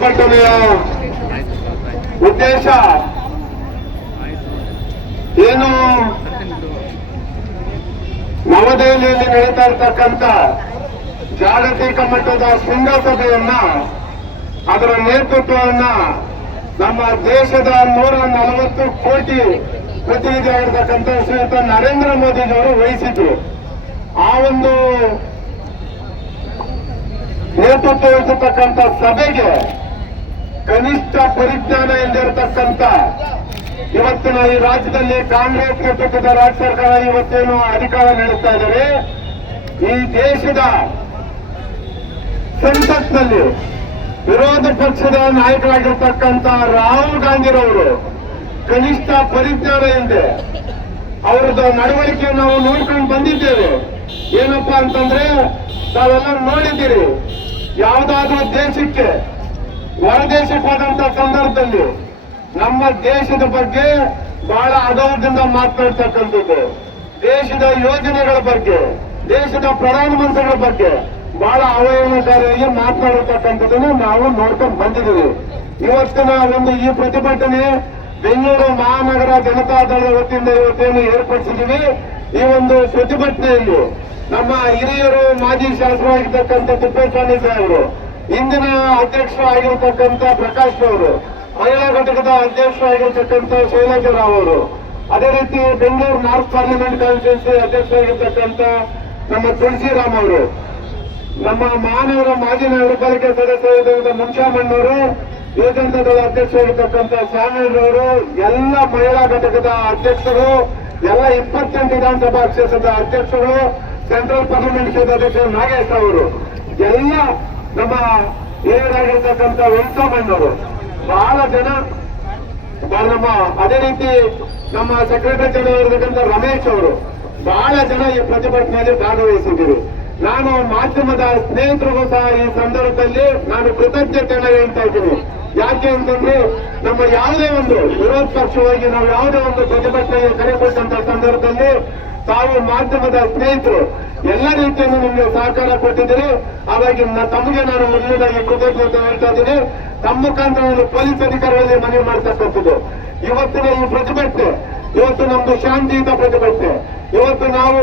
ಪ್ರತಿಭಟನೆಯ ಉದ್ದೇಶ ಏನು, ನವದೆಹಲಿಯಲ್ಲಿ ನಡೀತಾ ಇರ್ತಕ್ಕಂಥ ಜಾಗತಿಕ ಮಟ್ಟದ ಶೃಂಗಸಭೆಯನ್ನ, ಅದರ ನೇತೃತ್ವವನ್ನ ನಮ್ಮ ದೇಶದ 140 ಕೋಟಿ ಪ್ರತಿನಿಧಿಯಾಗಿರ್ತಕ್ಕಂಥ ಶ್ರೀಯುತ ನರೇಂದ್ರ ಮೋದಿಜಿಯವರು ವಹಿಸಿದ್ರು. ಆ ಒಂದು ನೇತೃತ್ವ ವಹಿಸತಕ್ಕಂಥ ಸಭೆಗೆ ಕನಿಷ್ಠ ಪರಿಜ್ಞಾನ ಎಂದಿರತಕ್ಕಂಥ ಇವತ್ತಿನ ಈ ರಾಜ್ಯದಲ್ಲಿ ಕಾಂಗ್ರೆಸ್ ನೇತೃತ್ವದ ರಾಜ್ಯ ಸರ್ಕಾರ ಇವತ್ತೇನು ಅಧಿಕಾರ ನಡೆಸ್ತಾ ಇದ್ದಾರೆ, ಈ ದೇಶದ ಸಂಸತ್ನಲ್ಲಿ ವಿರೋಧ ಪಕ್ಷದ ನಾಯಕರಾಗಿರ್ತಕ್ಕಂಥ ರಾಹುಲ್ ಗಾಂಧಿರವರು ಕನಿಷ್ಠ ಪರಿಜ್ಞಾನ ಇದೆ. ಅವರದ್ದು ನಡವಳಿಕೆ ನಾವು ನೋಡ್ಕೊಂಡು ಬಂದಿದ್ದೇವೆ. ಏನಪ್ಪಾ ಅಂತಂದ್ರೆ, ತಾವೆಲ್ಲರೂ ನೋಡಿದ್ದೀರಿ, ಯಾವುದಾದ್ರೂ ದೇಶಕ್ಕೆ ಹೊರದೇಶಕ್ಕೆ ಹೋದಂತ ಸಂದರ್ಭದಲ್ಲಿ ನಮ್ಮ ದೇಶದ ಬಗ್ಗೆ ಬಹಳ ಅಗೌರವದಿಂದ ಮಾತನಾಡ್ತಕ್ಕಂಥದ್ದು, ದೇಶದ ಯೋಜನೆಗಳ ಬಗ್ಗೆ, ದೇಶದ ಪ್ರಧಾನಮಂತ್ರಿಗಳ ಬಗ್ಗೆ ಬಹಳ ಅವಹೇಳನಕಾರಿಯಾಗಿ ಮಾತನಾಡತಕ್ಕಂಥದ್ದನ್ನು ನಾವು ನೋಡ್ಕೊಂಡು ಬಂದಿದ್ದೀವಿ. ಇವತ್ತಿನ ಒಂದು ಈ ಪ್ರತಿಭಟನೆ ಬೆಂಗಳೂರು ಮಹಾನಗರ ಜನತಾದಳದ ವತಿಯಿಂದ ಇವತ್ತೇನು ಏರ್ಪಡಿಸಿದ್ದೀವಿ. ಈ ಒಂದು ಪ್ರತಿಭಟನೆಯಲ್ಲಿ ನಮ್ಮ ಹಿರಿಯರು, ಮಾಜಿ ಶಾಸಕರಾಗಿರ್ತಕ್ಕಂಥ ತಿಪ್ಪೇಸ್ವಾಮಿ ಸಾಹೇಬರು, ಇಂದಿನ ಅಧ್ಯಕ್ಷರಾಗಿರ್ತಕ್ಕಂಥ ಪ್ರಕಾಶ್ ಅವರು, ಮಹಿಳಾ ಘಟಕದ ಅಧ್ಯಕ್ಷರಾಗಿರ್ತಕ್ಕಂಥ ಶೈಲಜಾ ರಾವ್ ಅವರು, ಅದೇ ರೀತಿ ಬೆಂಗಳೂರು ನಾರ್ತ್ ಪಾರ್ಲಿಮೆಂಟ್ ಕಾನ್ಸ್ಟಿಟ್ಯೂನ್ಸಿ ಅಧ್ಯಕ್ಷರಾಗಿರ್ತಕ್ಕಂಥ ನಮ್ಮ ತುಳಸಿರಾಮ್ ಅವರು, ನಮ್ಮ ಮಹಾನಗರ ಮಾಜಿ ನಗರ ಪಾಲಿಕೆ ಸದಸ್ಯರಾಗಿರ್ತಕ್ಕಂಥ ಮುನ್ಷಾಮಣ್ಣವರು, ಯುವಜನತಾ ದಳ ಅಧ್ಯಕ್ಷರಾಗಿರ್ತಕ್ಕಂಥ ಸ್ವಾಮಿಯವರು, ಎಲ್ಲ ಮಹಿಳಾ ಘಟಕದ ಅಧ್ಯಕ್ಷರು, ಎಲ್ಲ 28 ವಿಧಾನಸಭಾ ಕ್ಷೇತ್ರದ ಅಧ್ಯಕ್ಷರು, ಸೆಂಟ್ರಲ್ ಪಾರ್ಲಿಮೆಂಟ್ ಕ್ಷೇತ್ರದ ಅಧ್ಯಕ್ಷರು ನಾಗೇಶ್ ಅವರು, ಎಲ್ಲ ನಮ್ಮ ಹಿರಿಯರಾಗಿರ್ತಕ್ಕಂಥ ವೆಂಕಟಮ್ಮಣ್ಣವರು, ಬಹಳ ಜನ, ನಮ್ಮ ಅದೇ ರೀತಿ ನಮ್ಮ ಸೆಕ್ರೆಟರಿ ಜನರಲ್ ಆಗಿರ್ತಕ್ಕಂಥ ರಮೇಶ್ ಅವರು, ಬಹಳ ಜನ ಈ ಪ್ರತಿಭಟನೆಯಲ್ಲಿ ಭಾಗವಹಿಸಿದ್ದೀರಿ. ನಾನು ಮಾಧ್ಯಮದ ಸ್ನೇಹಿತರಿಗೂ ಸಹ ಈ ಸಂದರ್ಭದಲ್ಲಿ ನಾನು ಕೃತಜ್ಞತೆಯನ್ನು ಹೇಳ್ತಾ ಇದ್ದೀನಿ. ಯಾಕೆ ಅಂತಂದ್ರೆ, ನಮ್ಮ ಯಾವುದೇ ಒಂದು ವಿರೋಧ ಪಕ್ಷವಾಗಿ ನಾವು ಯಾವುದೇ ಒಂದು ಪ್ರತಿಭಟನೆಗೆ ಕರೆ ಕೊಟ್ಟಂತ ಸಂದರ್ಭದಲ್ಲಿ ತಾವು ಮಾಧ್ಯಮದ ಸ್ನೇಹಿತರು ಎಲ್ಲ ರೀತಿಯನ್ನು ನಿಮಗೆ ಸಹಕಾರ ಕೊಟ್ಟಿದ್ದೀರಿ. ಹಾಗಾಗಿ ತಮಗೆ ನಾನು ಮೊದಲನೇದಾಗಿ ಕೃತಜ್ಞತೆ ಹೇಳ್ತಾ ಇದ್ದೀನಿ. ತಮ್ಮ ಮುಖಾಂತರ ನಾನು ಪೊಲೀಸ್ ಅಧಿಕಾರಿಗಳಲ್ಲಿ ಮನವಿ ಮಾಡ್ತಕ್ಕಂಥದ್ದು, ಇವತ್ತಿನ ಈ ಪ್ರತಿಭಟನೆ ಇವತ್ತು ನಮ್ದು ಶಾಂತಿಯುತ ಪ್ರತಿಭಟನೆ. ಇವತ್ತು ನಾವು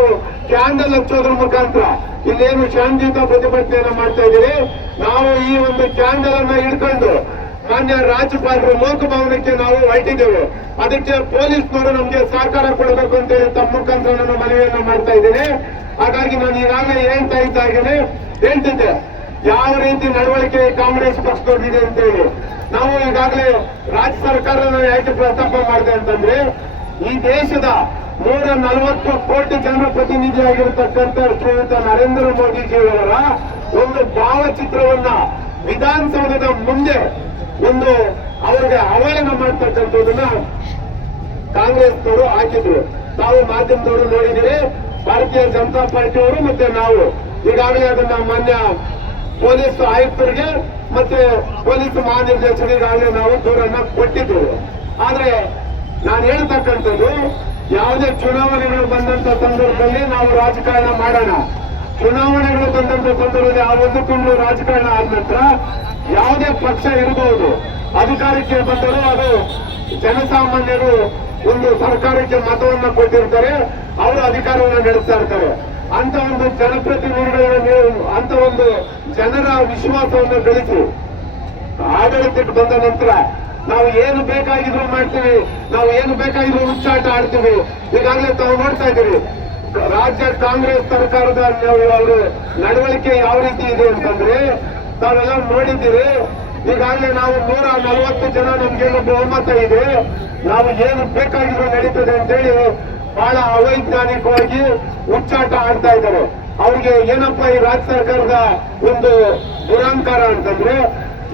ಕ್ಯಾಂಡಲ್ ಹಚ್ಚೋದ್ರ ಮುಖಾಂತರ ಇಲ್ಲೇನು ಶಾಂತಿಯುತ ಪ್ರತಿಭಟನೆಯನ್ನ ಮಾಡ್ತಾ ಇದ್ದೀವಿ. ನಾವು ಈ ಒಂದು ಕ್ಯಾಂಡಲ್ ಅನ್ನ ಹಿಡ್ಕೊಂಡು ಮಾನ್ಯ ರಾಜ್ಯಪಾಲರು ಲೋಕಭವನಕ್ಕೆ ನಾವು ಹೊರಟಿದ್ದೇವೆ. ಅದಕ್ಕೆ ಪೊಲೀಸ್ನವರು ನಮ್ಗೆ ಸಹಕಾರ ಕೊಡಬೇಕು ಅಂತ ಹೇಳಿ ತಮ್ಮ ಮುಖಾಂತರ ನಾನು ಮನವಿಯನ್ನ ಮಾಡ್ತಾ ಇದ್ದೀನಿ. ಹಾಗಾಗಿ ನಾನು ಈಗಾಗಲೇ ಹೇಳ್ತಿದ್ದೆ ಯಾವ ರೀತಿ ನಡವಳಿಕೆ ಕಾಂಗ್ರೆಸ್ ಪಕ್ಷದೊಂದಿದೆ ಅಂತ ಹೇಳಿ. ನಾವು ಈಗಾಗಲೇ ರಾಜ್ಯ ಸರ್ಕಾರದ ಯಾಕೆ ಪ್ರಸ್ತಾಪ ಮಾಡಿದೆ ಅಂತಂದ್ರೆ, ಈ ದೇಶದ 140 ಕೋಟಿ ಜನರ ಪ್ರತಿನಿಧಿಯಾಗಿರತಕ್ಕಂಥ ಶ್ರೀಯುತ ನರೇಂದ್ರ ಮೋದಿಜಿಯವರ ಒಂದು ಭಾವಚಿತ್ರವನ್ನ ವಿಧಾನಸೌಧದ ಮುಂದೆ ಒಂದು ಅವರಿಗೆ ಅವಹೇಳನ ಮಾಡ್ತಕ್ಕಂಥದನ್ನ ಕಾಂಗ್ರೆಸ್ನವರು ಹಾಕಿದ್ರು. ತಾವು ಮಾಧ್ಯಮದವರು ನೋಡಿದಿರಿ. ಭಾರತೀಯ ಜನತಾ ಪಾರ್ಟಿಯವರು ಮತ್ತೆ ನಾವು ಈಗಾಗಲೇ ಅದನ್ನ ಮಾನ್ಯ ಪೊಲೀಸ್ ಆಯುಕ್ತರಿಗೆ ಮತ್ತೆ ಪೊಲೀಸ್ ಮಹಾನಿರ್ದೇಶಕರಿಗಾಗಲೇ ನಾವು ದೂರನ್ನ ಕೊಟ್ಟಿದ್ದೇವೆ. ಆದ್ರೆ ನಾನು ಹೇಳ್ತಕ್ಕಂಥದ್ದು, ಯಾವುದೇ ಚುನಾವಣೆಗಳು ಬಂದಂತ ಸಂದರ್ಭದಲ್ಲಿ ನಾವು ರಾಜಕಾರಣ ಮಾಡೋಣ. ಚುನಾವಣೆಗಳು ಬಂದಂತ ಸಂದರ್ಭದಲ್ಲಿ ಆ ಒಂದು ತಿಂಗಳು ರಾಜಕಾರಣ ಆದ ನಂತರ ಯಾವುದೇ ಪಕ್ಷ ಇರಬಹುದು, ಅಧಿಕಾರಕ್ಕೆ ಬಂದರೂ ಅದು ಜನಸಾಮಾನ್ಯರು ಒಂದು ಸರ್ಕಾರಕ್ಕೆ ಮತವನ್ನ ಕೊಟ್ಟಿರ್ತಾರೆ, ಅವರು ಅಧಿಕಾರವನ್ನು ನಡೆಸ್ತಾ ಇರ್ತಾರೆ. ಅಂತ ಒಂದು ಜನಪ್ರತಿನಿಧಿಗಳನ್ನು, ಅಂತ ಒಂದು ಜನರ ವಿಶ್ವಾಸವನ್ನು ಗಳಿಸಿ ಆಡಳಿತಕ್ಕೆ ಬಂದ ನಂತರ ನಾವು ಏನು ಬೇಕಾಗಿದ್ರು ಮಾಡ್ತೀವಿ, ನಾವು ಏನು ಬೇಕಾಗಿದ್ರು ಹುಚ್ಚಾಟ ಆಡ್ತೀವಿ. ಈಗಾಗಲೇ ತಾವು ನೋಡ್ತಾ ಇದ್ದೀವಿ ರಾಜ್ಯ ಕಾಂಗ್ರೆಸ್ ಸರ್ಕಾರದ ಅವರು ನಡವಳಿಕೆ ಯಾವ ರೀತಿ ಇದೆ ಅಂತಂದ್ರೆ, ತಾವೆಲ್ಲ ನೋಡಿದ್ದೀರಿ. ಈಗಾಗಲೇ ನಾವು 140 ಜನ ನಮ್ಗೇನು ಬಹುಮತ ಇದೆ, ನಾವು ಏನು ಬೇಕಾಗಿದ್ರು ನಡೀತದೆ ಅಂತೇಳಿ ಬಹಳ ಅವೈಜ್ಞಾನಿಕವಾಗಿ ಹುಚ್ಚಾಟ ಆಡ್ತಾ ಇದ್ದಾರೆ. ಅವ್ರಿಗೆ ಏನಪ್ಪಾ ಈ ರಾಜ್ಯ ಸರ್ಕಾರದ ಒಂದು ದುರಂಕಾರ ಅಂತಂದ್ರೆ,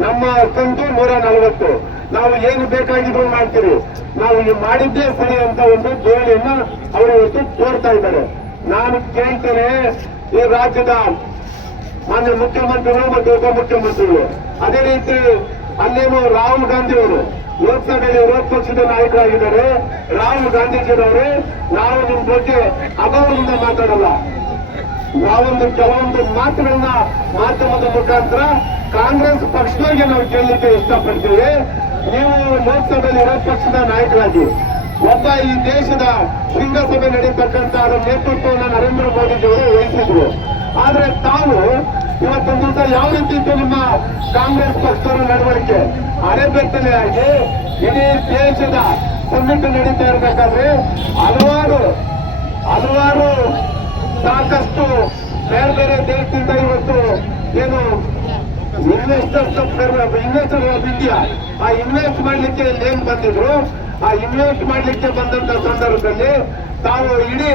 ನಮ್ಮ ಸಂಖ್ಯೆ 140, ನಾವು ಏನು ಬೇಕಾಗಿದ್ರು ಮಾಡ್ತೀರಿ, ನಾವು ಮಾಡಿದ್ದೇ ಸರಿ ಅಂತ ಒಂದು ಧೋರಣೆಯನ್ನ ಅವರು ಇವತ್ತು ತೋರ್ತಾ ಇದ್ದಾರೆ. ನಾನು ಕೇಳ್ತೇನೆ, ಈ ರಾಜ್ಯದ ಮಾನ್ಯ ಮುಖ್ಯಮಂತ್ರಿಗಳು ಮತ್ತು ಉಪಮುಖ್ಯಮಂತ್ರಿಗಳು, ಅದೇ ರೀತಿ ಅಲ್ಲೇನು ರಾಹುಲ್ ಗಾಂಧಿ ಅವರು ಲೋಕಸಭೆಯಲ್ಲಿ ವಿರೋಧ ಪಕ್ಷದ ನಾಯಕರಾಗಿದ್ದಾರೆ. ರಾಹುಲ್ ಗಾಂಧೀಜಿಯವರು, ನಾವು ನಿಮ್ ಬಗ್ಗೆ ಅಗೌರವದಿಂದ ಮಾತಾಡಲ್ಲ, ನಾವೊಂದು ಕೆಲವೊಂದು ಮಾತುಗಳನ್ನ ಮಾಧ್ಯಮದ ಮುಖಾಂತರ ಕಾಂಗ್ರೆಸ್ ಪಕ್ಷದವರಿಗೆ ನಾವು ಕೇಳಲಿಕ್ಕೆ ಇಷ್ಟಪಡ್ತೀವಿ. ನೀವು ಲೋಕಸಭೆಯಲ್ಲಿ ವಿರೋಧ ಪಕ್ಷದ ನಾಯಕರಾಗಿ ಒಬ್ಬ ಈ ದೇಶದ ಶೃಂಗಸಭೆ ನಡೀತಕ್ಕಂಥ ಅದರ ನೇತೃತ್ವವನ್ನು ನರೇಂದ್ರ ಮೋದಿಜಿಯವರು ವಹಿಸಿದ್ರು. ಆದ್ರೆ ತಾವು ಇವತ್ತೊಂದು ದಿವಸ ಯಾವ ರೀತಿ ಇತ್ತು ನಿಮ್ಮ ಕಾಂಗ್ರೆಸ್ ಪಕ್ಷದವರ ನಡವಳಿಕೆ ಅರೆಬೆತ್ತಲೆಯಾಗಿ ಇಡೀ ದೇಶದ ಸಮ್ಮಿಟ್ ನಡೀತಾ ಇರಬೇಕಾದ್ರೆ ಹಲವಾರು ಸಾಕಷ್ಟು ಬೇರೆ ಬೇರೆ ದೇಶದಿಂದ ಇವತ್ತು ಏನು ಇನ್ವೆಸ್ಟರ್ಸ್ ಆಫ್ ಇಂಡಿಯಾ ಆ ಇನ್ವೆಸ್ಟ್ ಮಾಡ್ಲಿಕ್ಕೆ ಏನ್ ಬಂದಿದ್ರು, ಆ ಇನ್ವೆಸ್ಟ್ ಮಾಡ್ಲಿಕ್ಕೆ ಬಂದಂತ ಸಂದರ್ಭದಲ್ಲಿ ತಾವು ಇಡೀ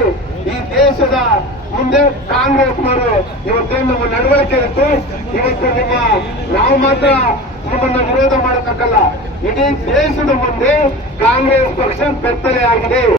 ಈ ದೇಶದ ಮುಂದೆ ಕಾಂಗ್ರೆಸ್ನವರು ಇವತ್ತೇನು ನಮ್ಮ ನಡವಳಿಕೆ ಇತ್ತು, ಇವತ್ತು ನಾವು ಮಾತ್ರ ನಿಮ್ಮನ್ನ ವಿರೋಧ ಮಾಡತಕ್ಕಲ್ಲ, ಇಡೀ ದೇಶದ ಮುಂದೆ ಕಾಂಗ್ರೆಸ್ ಪಕ್ಷ ಬೆತ್ತಲೆ ಆಗಿದೆ.